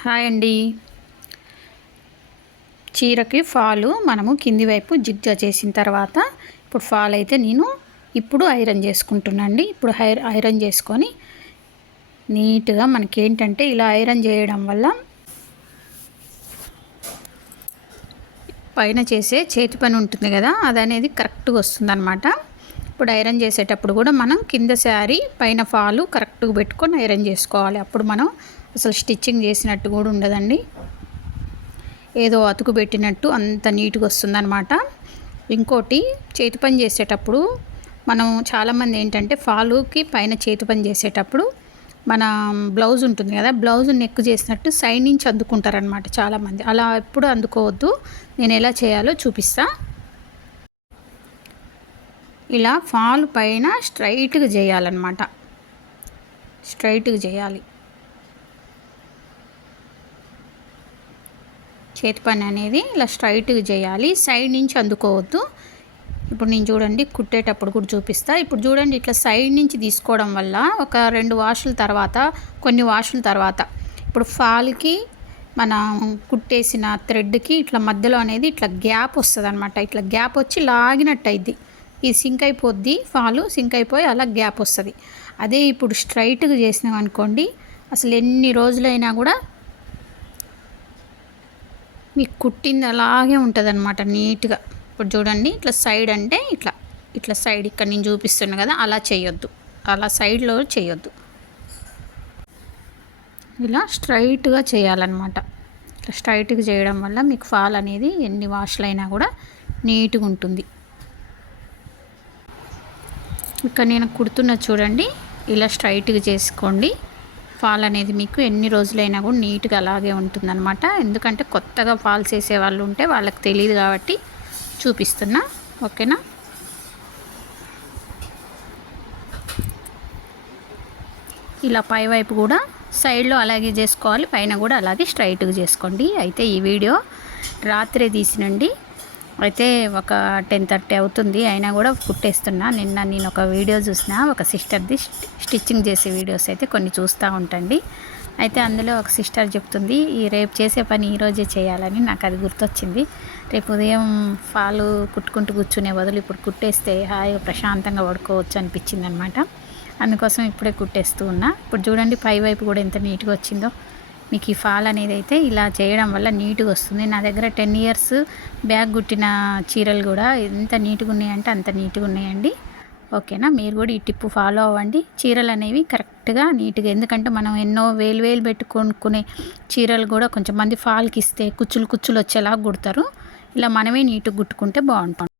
Hi అండి. చీరకి fall మనము కింది వైపు జిగ్జా చేసిన తర్వాత ఇప్పుడు ఫాల్ అయితే నేను ఐరన్ చేసుకుంటున్నాండి. ఇప్పుడు ఐరన్ చేసుకొని నీట్గా మనకేంటంటే ఇలా ఐరన్ చేయడం వల్ల పైన చేసే చేతి పని ఉంటుంది కదా, అది అనేది కరెక్ట్గా వస్తుందన్నమాట. ఇప్పుడు ఐరన్ చేసేటప్పుడు కూడా మనం కింద శారీ పైన ఫాలు కరెక్ట్గా పెట్టుకొని ఐరన్ చేసుకోవాలి. అప్పుడు మనం అసలు స్టిచ్చింగ్ చేసినట్టు కూడా ఉండదండి, ఏదో అతుకు పెట్టినట్టు అంత నీట్గా వస్తుందన్నమాట. ఇంకోటి, చేతి పని చేసేటప్పుడు మనం చాలామంది ఏంటంటే ఫాలుకి పైన చేతి పని చేసేటప్పుడు మన బ్లౌజ్ ఉంటుంది కదా, బ్లౌజ్ నెక్ చేసినట్టు సైడ్ నుంచి అందుకుంటారనమాట చాలామంది. అలా ఎప్పుడు అందుకోవద్దు. నేను ఎలా చేయాలో చూపిస్తా. ఇలా ఫాల్ పైన స్ట్రైట్గా చేయాలన్నమాట, స్ట్రైట్గా చేయాలి. చేతి పని అనేది ఇలా స్ట్రైట్గా చేయాలి, సైడ్ నుంచి అందుకోవద్దు. ఇప్పుడు నేను చూడండి కుట్టేటప్పుడు కూడా చూపిస్తా. ఇప్పుడు చూడండి, ఇట్లా సైడ్ నుంచి తీసుకోవడం వల్ల ఒక 2 వాషుల తర్వాత, కొన్ని వాషుల తర్వాత ఇప్పుడు ఫాల్కి మనం కుట్టేసిన థ్రెడ్కి ఇట్లా మధ్యలో అనేది ఇట్లా గ్యాప్ వస్తుంది అనమాట. ఇట్లా గ్యాప్ వచ్చి లాగినట్టు అయింది, ఇది సింక్ అయిపోద్ది, ఫాలు సింక్ అయిపోయి అలా గ్యాప్ వస్తుంది. అదే ఇప్పుడు స్ట్రైట్గా చేసినాం అనుకోండి, అసలు ఎన్ని రోజులైనా కూడా మీకు కుట్టింది అలాగే ఉంటుంది అనమాట నీట్గా. ఇప్పుడు చూడండి, ఇట్లా సైడ్ అంటే ఇట్లా సైడ్ ఇక్కడ నేను చూపిస్తున్నా కదా, అలా చేయొద్దు, అలా సైడ్లో చేయొద్దు, ఇలా స్ట్రైట్గా చేయాలన్నమాట. ఇట్లా స్ట్రైట్గా చేయడం వల్ల మీకు ఫాల్ అనేది ఎన్ని వాష్లైనా కూడా నీట్గా ఉంటుంది. ఇక్కడ నేను కుడుతున్న చూడండి, ఇలా స్ట్రైట్గా చేసుకోండి. ఫాల్ అనేది మీకు ఎన్ని రోజులైనా కూడా నీట్గా అలాగే ఉంటుందన్నమాట. ఎందుకంటే కొత్తగా ఫాల్స్ వేసే వాళ్ళు ఉంటే వాళ్ళకి తెలియదు కాబట్టి చూపిస్తున్నా, ఓకేనా. ఇలా పై వైపు కూడా సైడ్లో అలాగే చేసుకోవాలి, పైన కూడా అలాగే స్ట్రైట్గా చేసుకోండి. అయితే ఈ వీడియో రాత్రే తీసినండి, అయితే ఒక 10:30 అవుతుంది, అయినా కూడా కుట్టేస్తున్నా. నిన్న నేను ఒక వీడియో చూసిన, ఒక సిస్టర్ది స్టిచ్చింగ్ చేసే వీడియోస్ అయితే కొన్ని చూస్తూ ఉంటాండి. అయితే అందులో ఒక సిస్టర్ చెప్తుంది, ఈ రేపు చేసే పని ఈరోజే చేయాలని. నాకు అది గుర్తొచ్చింది. రేపు ఉదయం ఫాలు కుట్టుకుంటూ కూర్చునే బదులు ఇప్పుడు కుట్టేస్తే హాయిగా ప్రశాంతంగా పడుకోవచ్చు అనిపించింది అనమాట. అందుకోసం ఇప్పుడే కుట్టేస్తూ ఉన్నా. ఇప్పుడు చూడండి పై వైపు కూడా ఎంత నీట్గా వచ్చిందో. మీకు ఈ ఫాల్ అనేది అయితే ఇలా చేయడం వల్ల నీట్గా వస్తుంది. నా దగ్గర 10 ఇయర్స్ బ్యాగ్ కుట్టిన చీరలు కూడా ఎంత నీట్గా ఉన్నాయంటే అంత నీట్గా ఉన్నాయండి, ఓకేనా. మీరు కూడా ఈ టిప్పు ఫాలో అవ్వండి. చీరలు అనేవి కరెక్ట్గా నీట్గా, ఎందుకంటే మనం ఎన్నో వేలు పెట్టి కొనుక్కునే చీరలు కూడా కొంచెం మంది ఫాల్కి ఇస్తే కుచ్చులు వచ్చేలాగా కుడతారు. ఇలా మనమే నీట్గా కుట్టుకుంటే బాగుంటుంది.